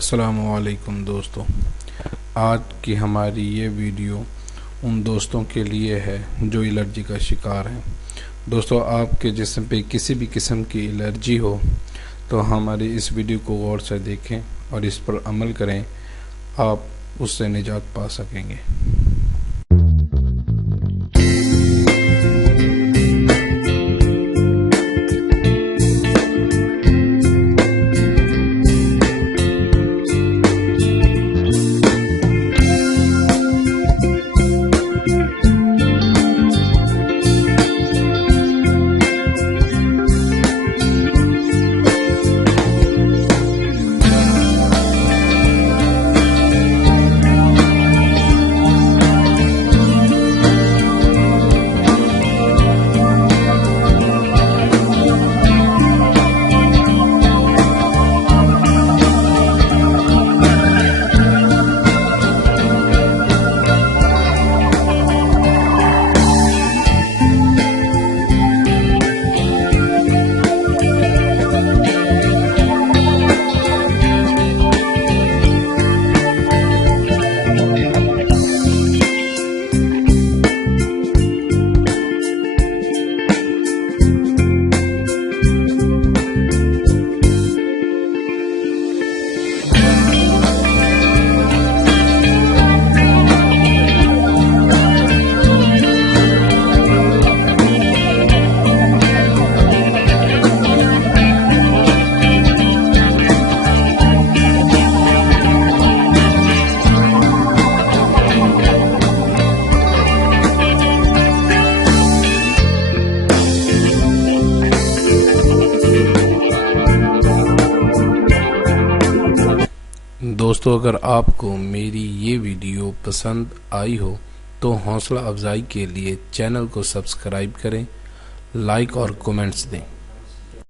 अस्सलामुअलैकुम दोस्तों, आज की हमारी ये वीडियो उन दोस्तों के लिए है जो एलर्जी का शिकार हैं। दोस्तों, आपके जिस्म पे किसी भी किस्म की एलर्जी हो तो हमारी इस वीडियो को गौर से देखें और इस पर अमल करें, आप उससे निजात पा सकेंगे। दोस्तों, अगर आपको मेरी ये वीडियो पसंद आई हो तो हौसला अफजाई के लिए चैनल को सब्सक्राइब करें, लाइक और कमेंट्स दें।